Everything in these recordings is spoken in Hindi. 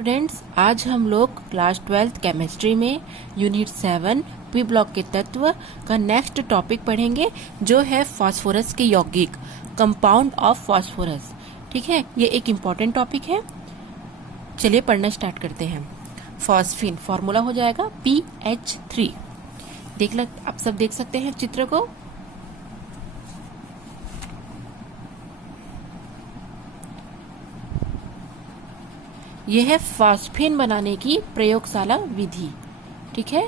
स्टूडेंट्स, आज हम लोग क्लास 12 केमिस्ट्री में यूनिट 7 पी ब्लॉक के तत्व का नेक्स्ट टॉपिक पढ़ेंगे, जो है फास्फोरस के यौगिक, कंपाउंड ऑफ फास्फोरस। ठीक है, ये एक इम्पॉर्टेंट टॉपिक है। चलिए पढ़ना स्टार्ट करते हैं। फॉस्फीन फॉर्मूला हो जाएगा PH3। आप सब देख सकते हैं चित्र को। यह है फॉस्फीन बनाने की प्रयोगशाला विधि। ठीक है,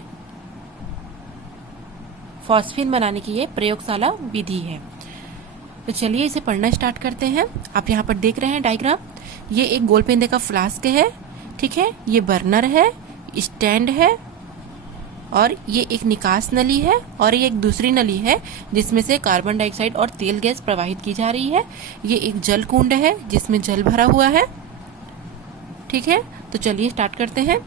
फॉस्फीन बनाने की ये प्रयोगशाला विधि है। तो चलिए इसे पढ़ना स्टार्ट करते हैं। आप यहाँ पर देख रहे हैं डायग्राम। ये एक गोल पेंदे का फ्लास्क है। ठीक है, ये बर्नर है, स्टैंड है, और ये एक निकास नली है, और ये एक दूसरी नली है जिसमें से कार्बन डाइऑक्साइड और तेल गैस प्रवाहित की जा रही है। ये एक जल कुंड है जिसमें जल भरा हुआ है। ठीक है, तो चलिए स्टार्ट करते हैं।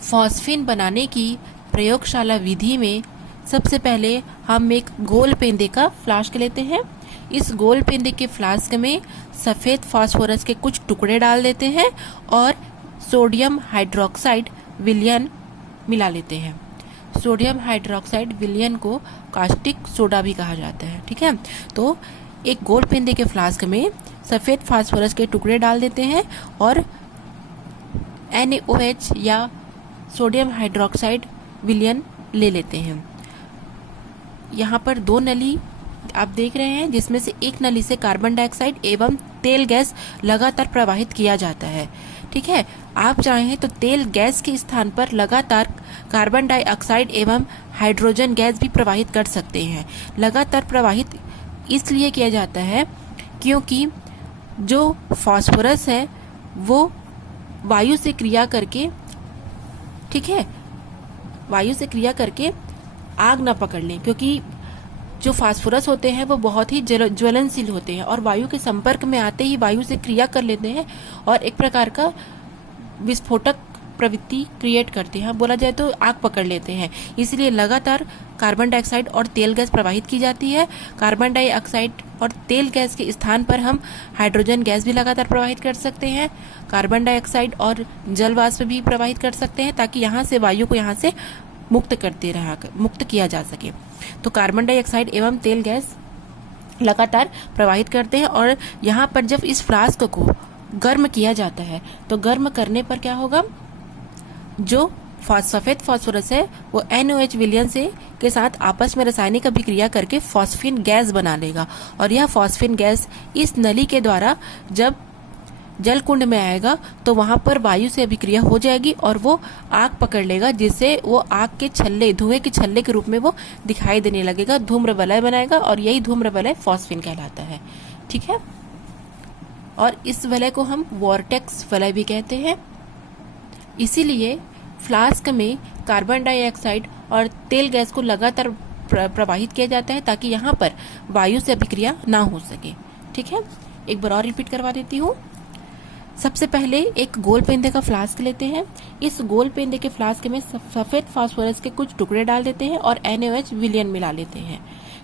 फॉस्फीन बनाने की प्रयोगशाला विधि में सबसे पहले हम एक गोल पेंदे का फ्लास्क लेते हैं। इस गोल पेंदे के फ्लास्क में सफेद फास्फोरस के कुछ टुकड़े डाल देते हैं और सोडियम हाइड्रोक्साइड विलयन मिला लेते हैं। सोडियम हाइड्रोक्साइड विलयन को कास्टिक सोडा भी कहा जाता है। ठीक है, तो एक गोल पेंदे के फ्लास्क में सफेद फास्फोरस के टुकड़े डाल देते हैं और NaOH या सोडियम हाइड्रोक्साइड विलयन ले लेते हैं। यहाँ पर दो नली आप देख रहे हैं, जिसमें से एक नली से कार्बन डाइऑक्साइड एवं तेल गैस लगातार प्रवाहित किया जाता है। ठीक है, आप चाहें तो तेल गैस के स्थान पर लगातार कार्बन डाइऑक्साइड एवं हाइड्रोजन गैस भी प्रवाहित कर सकते हैं। लगातार प्रवाहित इसलिए किया जाता है क्योंकि जो फास्फोरस है वो वायु से क्रिया करके, ठीक है, वायु से क्रिया करके आग ना पकड़ लें, क्योंकि जो फास्फोरस होते हैं वो बहुत ही ज्वलनशील होते हैं और वायु के संपर्क में आते ही वायु से क्रिया कर लेते हैं और एक प्रकार का विस्फोटक प्रवृत्ति क्रिएट करते हैं। बोला जाए तो आग पकड़ लेते हैं। इसलिए लगातार कार्बन डाइऑक्साइड और तेल गैस प्रवाहित की जाती है। कार्बन डाइऑक्साइड और तेल गैस के स्थान पर हम हाइड्रोजन गैस भी लगातार प्रवाहित कर सकते हैं। कार्बन डाइऑक्साइड और जल वाष्प भी प्रवाहित कर सकते हैं, ताकि यहाँ से वायु को यहाँ से मुक्त किया जा सके। तो कार्बन डाइऑक्साइड एवं तेल गैस लगातार प्रवाहित करते हैं। और यहाँ पर जब इस फ्लास्क को गर्म किया जाता है तो गर्म करने पर क्या होगा, जो सफेद फास्फोरस है वो NaOH विलयन से के साथ आपस में रासायनिक अभिक्रिया करके फॉस्फीन गैस बना लेगा। और यह फॉस्फीन गैस इस नली के द्वारा जब जल कुंड में आएगा तो वहां पर वायु से अभिक्रिया हो जाएगी और वो आग पकड़ लेगा, जिससे वो आग के छल्ले, धुएं के छल्ले के रूप में वो दिखाई देने लगेगा, धूम्र वलय बनाएगा, और यही धूम्र वलय फॉस्फीन कहलाता है। ठीक है, और इस वलय को हम वॉर्टेक्स वलय भी कहते हैं। इसीलिए फ्लास्क में कार्बन डाइऑक्साइड और तेल गैस को लगातार प्रवाहित किया जाता है, ताकि यहाँ पर वायु से अभिक्रिया ना हो सके। ठीक है, एक बार और रिपीट करवा देती हूँ। सबसे पहले एक गोल पेंदे का फ्लास्क लेते हैं। इस गोल पेंदे के फ्लास्क में सफेद फास्फोरस के कुछ टुकड़े डाल देते हैं और NaOH विलयन मिला लेते हैं।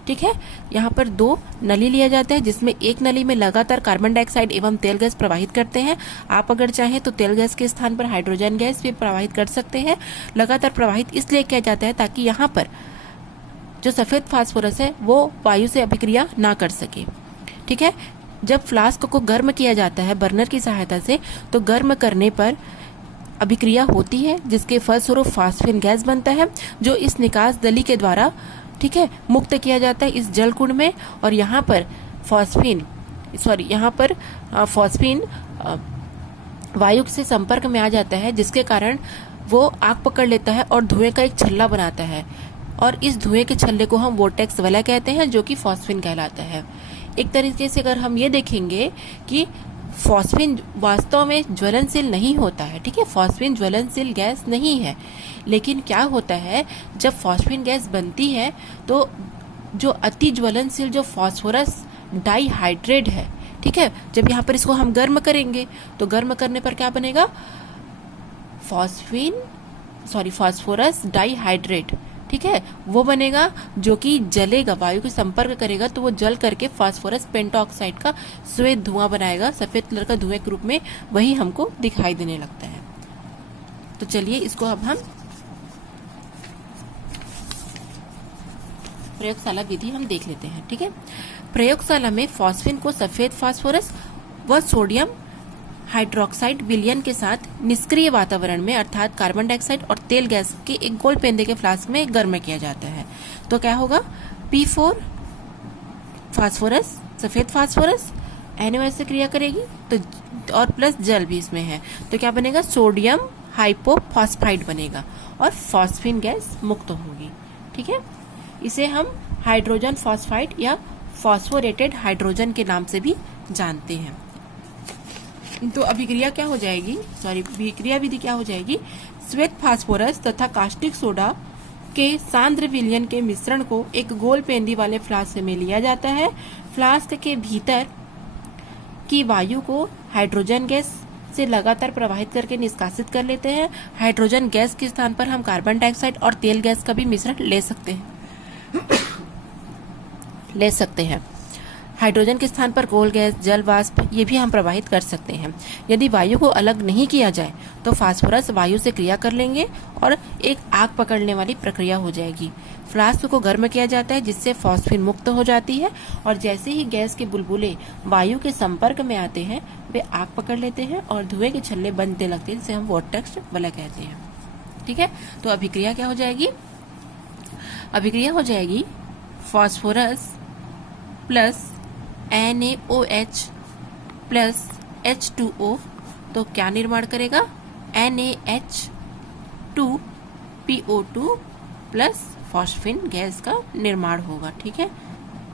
ठीक है, यहाँ पर दो नली लिया जाता है, जिसमें एक नली में लगातार कार्बन डाइऑक्साइड एवं तेल गैस प्रवाहित करते हैं। आप अगर चाहें तो तेल गैस के स्थान पर हाइड्रोजन गैस भी प्रवाहित कर सकते हैं। लगातार प्रवाहित इसलिए किया जाता है ताकि यहाँ पर जो सफेद फास्फोरस है वो वायु से अभिक्रिया ना कर सके। ठीक है, जब फ्लास्क को गर्म किया जाता है बर्नर की सहायता से, तो गर्म करने पर अभिक्रिया होती है, जिसके फलस्वरूप फास्फीन गैस बनता है, जो इस निकास नली के द्वारा, ठीक है, मुक्त किया जाता है इस जल कुंड में। और यहाँ पर फॉस्फीन वायु से संपर्क में आ जाता है, जिसके कारण वो आग पकड़ लेता है और धुएं का एक छल्ला बनाता है, और इस धुएं के छल्ले को हम वोर्टेक्स वलय कहते हैं, जो कि फॉस्फीन कहलाता है। एक तरीके से अगर हम ये देखेंगे कि फॉस्फीन वास्तव में ज्वलनशील नहीं होता है। ठीक है, फॉस्फीन ज्वलनशील गैस नहीं है, लेकिन क्या होता है, जब फॉस्फीन गैस बनती है तो जो अति ज्वलनशील जो फास्फोरस डाइहाइड्रेट है, ठीक है, जब यहाँ पर इसको हम गर्म करेंगे तो गर्म करने पर क्या बनेगा, फास्फोरस डाइहाइड्रेट। ठीक है, वो बनेगा जो कि जलेगा, वायु के संपर्क करेगा तो वो जल करके फास्फोरस पेंटॉक्साइड का श्वेत धुआं बनाएगा, सफेद कलर का धुएं के रूप में, वही हमको दिखाई देने लगता है। तो चलिए इसको अब हम प्रयोगशाला विधि हम देख लेते हैं। ठीक है, प्रयोगशाला में फॉस्फिन को सफेद फास्फोरस व सोडियम हाइड्रोक्साइड विलयन के साथ निष्क्रिय वातावरण में अर्थात कार्बन डाइऑक्साइड और तेल गैस के एक गोल पेंदे के फ्लास्क में गर्म किया जाता है। तो क्या होगा, P4 फास्फोरस, सफेद फास्फोरस NaOH से क्रिया करेगी तो और प्लस जल भी इसमें है, तो क्या बनेगा, सोडियम हाइपोफॉस्फाइड बनेगा और फॉस्फिन गैस मुक्त होगी। ठीक है, इसे हम हाइड्रोजन फॉस्फाइड या फॉस्फोरेटेड हाइड्रोजन के नाम से भी जानते हैं। तो अभिक्रिया क्या हो जाएगी, विक्रिया विधि क्या हो जाएगी, श्वेत फास्फोरस तथा कास्टिक सोडा के सांद्र विलयन के मिश्रण को एक गोल पेंदी वाले फ्लास्क में लिया जाता है। फ्लास्क के भीतर की वायु को हाइड्रोजन गैस से लगातार प्रवाहित करके निष्कासित कर लेते हैं। हाइड्रोजन गैस के स्थान पर हम कार्बन डाइऑक्साइड और तेल गैस का भी मिश्रण ले सकते हैं। हाइड्रोजन के स्थान पर कोल गैस, जल वाष्प ये भी हम प्रवाहित कर सकते हैं। यदि वायु को अलग नहीं किया जाए तो फास्फोरस वायु से क्रिया कर लेंगे और एक आग पकड़ने वाली प्रक्रिया हो जाएगी। फ्लास्क को गर्म किया जाता है जिससे फॉस्फिन मुक्त हो जाती है और जैसे ही गैस के बुलबुले वायु के संपर्क में आते हैं वे आग पकड़ लेते हैं और धुएं के छल्ले बनने लगते हैं, जिसे हम वोर्टेक्स वलय कहते हैं। ठीक है, तो अभिक्रिया क्या हो जाएगी, अभिक्रिया हो जाएगी phosphorus plus NaOH plus H2O, तो क्या निर्माण करेगा, NaH2PO2 प्लस फॉस्फिन गैस का निर्माण होगा। ठीक है,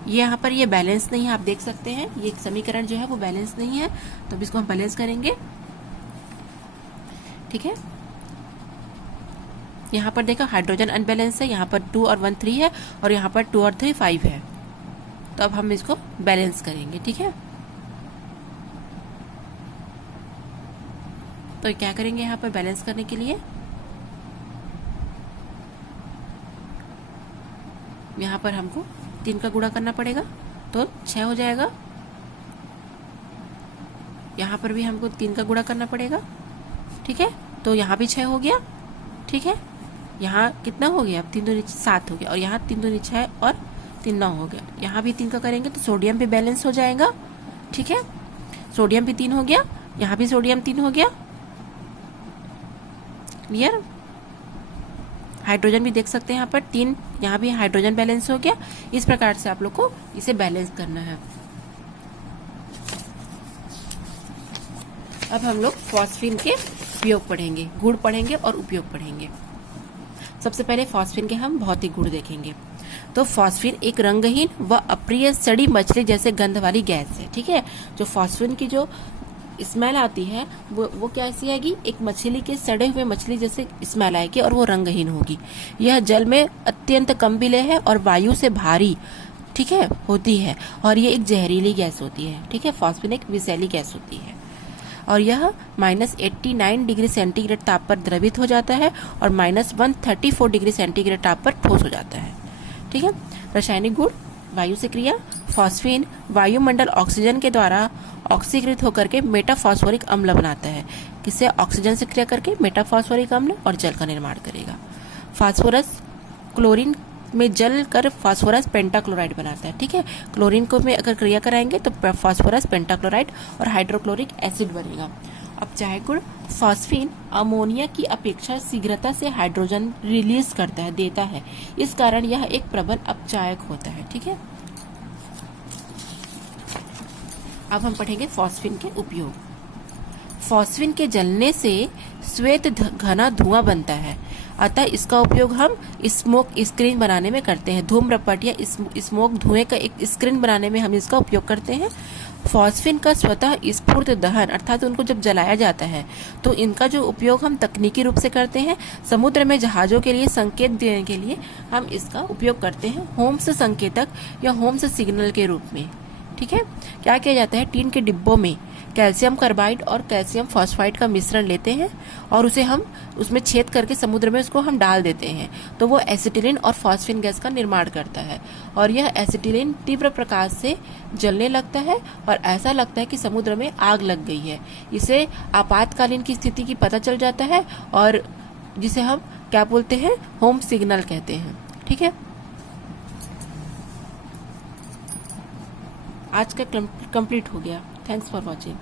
ये यहाँ पर ये बैलेंस नहीं है, आप देख सकते हैं ये समीकरण जो है वो बैलेंस नहीं है, तो अब इसको हम बैलेंस करेंगे। ठीक है, यहाँ पर देखो हाइड्रोजन अनबैलेंस है, यहाँ पर 2 और 1 3 है और यहाँ पर 2 और 3 5 है, तो अब हम इसको बैलेंस करेंगे। ठीक है, तो क्या करेंगे यहाँ पर बैलेंस करने के लिए, यहाँ पर हमको 3 का गुणा करना पड़ेगा तो 6 हो जाएगा, यहाँ पर भी हमको 3 का गुणा करना पड़ेगा। ठीक है, तो यहाँ भी 6 हो गया। ठीक है, यहाँ कितना हो गया, अब 3 दूनी 7 हो गया और यहाँ 3 दूनी 6 और 3 9 हो गया, यहाँ भी 3 का करेंगे तो सोडियम भी बैलेंस हो जाएगा। ठीक है, सोडियम भी 3 हो गया, यहाँ भी सोडियम 3 हो गया। क्लियर, हाइड्रोजन भी देख सकते हैं यहाँ पर 3, यहाँ भी हाइड्रोजन बैलेंस हो गया। इस प्रकार से आप लोग को इसे बैलेंस करना है। अब हम लोग फॉस्फिन के उपयोग पढ़ेंगे, गुण पढ़ेंगे और उपयोग पढ़ेंगे। सबसे पहले फॉस्फिन के हम भौतिक गुण देखेंगे। तो फॉस्फिन एक रंगहीन व अप्रिय सड़ी मछली जैसे गंध वाली गैस है। ठीक है, जो फॉस्फिन की जो स्मेल आती है वो कैसी आएगी, एक मछली के सड़े हुए मछली जैसे स्मेल आएगी और वो रंगहीन होगी। यह जल में अत्यंत कम विलेय है और वायु से भारी, ठीक है, होती है और ये एक जहरीली गैस होती है। ठीक है, फॉस्फिन एक विषैली गैस होती है और यह -89 डिग्री सेंटीग्रेड ताप पर द्रवित हो जाता है और -134 डिग्री सेंटीग्रेड ताप पर ठोस हो जाता है। ठीक है, रासायनिक गुण, वायु से क्रिया, फॉस्फिन वायुमंडल ऑक्सीजन के द्वारा ऑक्सीकृत होकर के मेटाफॉस्फोरिक अम्ल बनाता है। किससे, ऑक्सीजन से क्रिया करके मेटाफॉस्फोरिक अम्ल और जल का निर्माण करेगा। फास्फोरस क्लोरीन में जल कर फास्फोरस पेंटाक्लोराइड बनाता है। ठीक है, क्लोरीन को में अगर क्रिया कराएंगे तो फास्फोरस पेंटाक्लोराइड और हाइड्रोक्लोरिक एसिड बनेगा। अब चाहे गुण, फॉस्फिन अमोनिया की अपेक्षा शीघ्रता से हाइड्रोजन रिलीज देता है, इस कारण यह एक प्रबल अपचायक होता है। ठीक है, अब हम पढ़ेंगे फॉस्फिन के उपयोग। फॉस्फिन के जलने से श्वेत घना धुआं बनता है, अतः इसका उपयोग हम स्मोक स्क्रीन बनाने में करते हैं। धूम्रपट या स्मोक धुएं का एक स्क्रीन बनाने में हम इसका उपयोग करते हैं। फॉस्फिन का स्वतः स्फूर्त दहन अर्थात उनको जब जलाया जाता है तो इनका जो उपयोग हम तकनीकी रूप से करते हैं। समुद्र में जहाजों के लिए संकेत देने के लिए हम इसका उपयोग करते हैं, होम्स संकेतक या होम्स सिग्नल के रूप में। ठीक है, क्या किया जाता है, टीन के डिब्बों में कैल्शियम कार्बाइड और कैल्शियम फॉस्फाइड का मिश्रण लेते हैं और उसे हम उसमें छेद करके समुद्र में उसको हम डाल देते हैं, तो वो एसिटिलीन और फॉस्फिन गैस का निर्माण करता है। और यह एसिटिलीन तीव्र प्रकाश से जलने लगता है और ऐसा लगता है कि समुद्र में आग लग गई है। इसे आपातकालीन की स्थिति की पता चल जाता है और जिसे हम क्या बोलते हैं, होम सिग्नल कहते हैं। ठीक है, आज का कंप्लीट हो गया। Thanks for watching.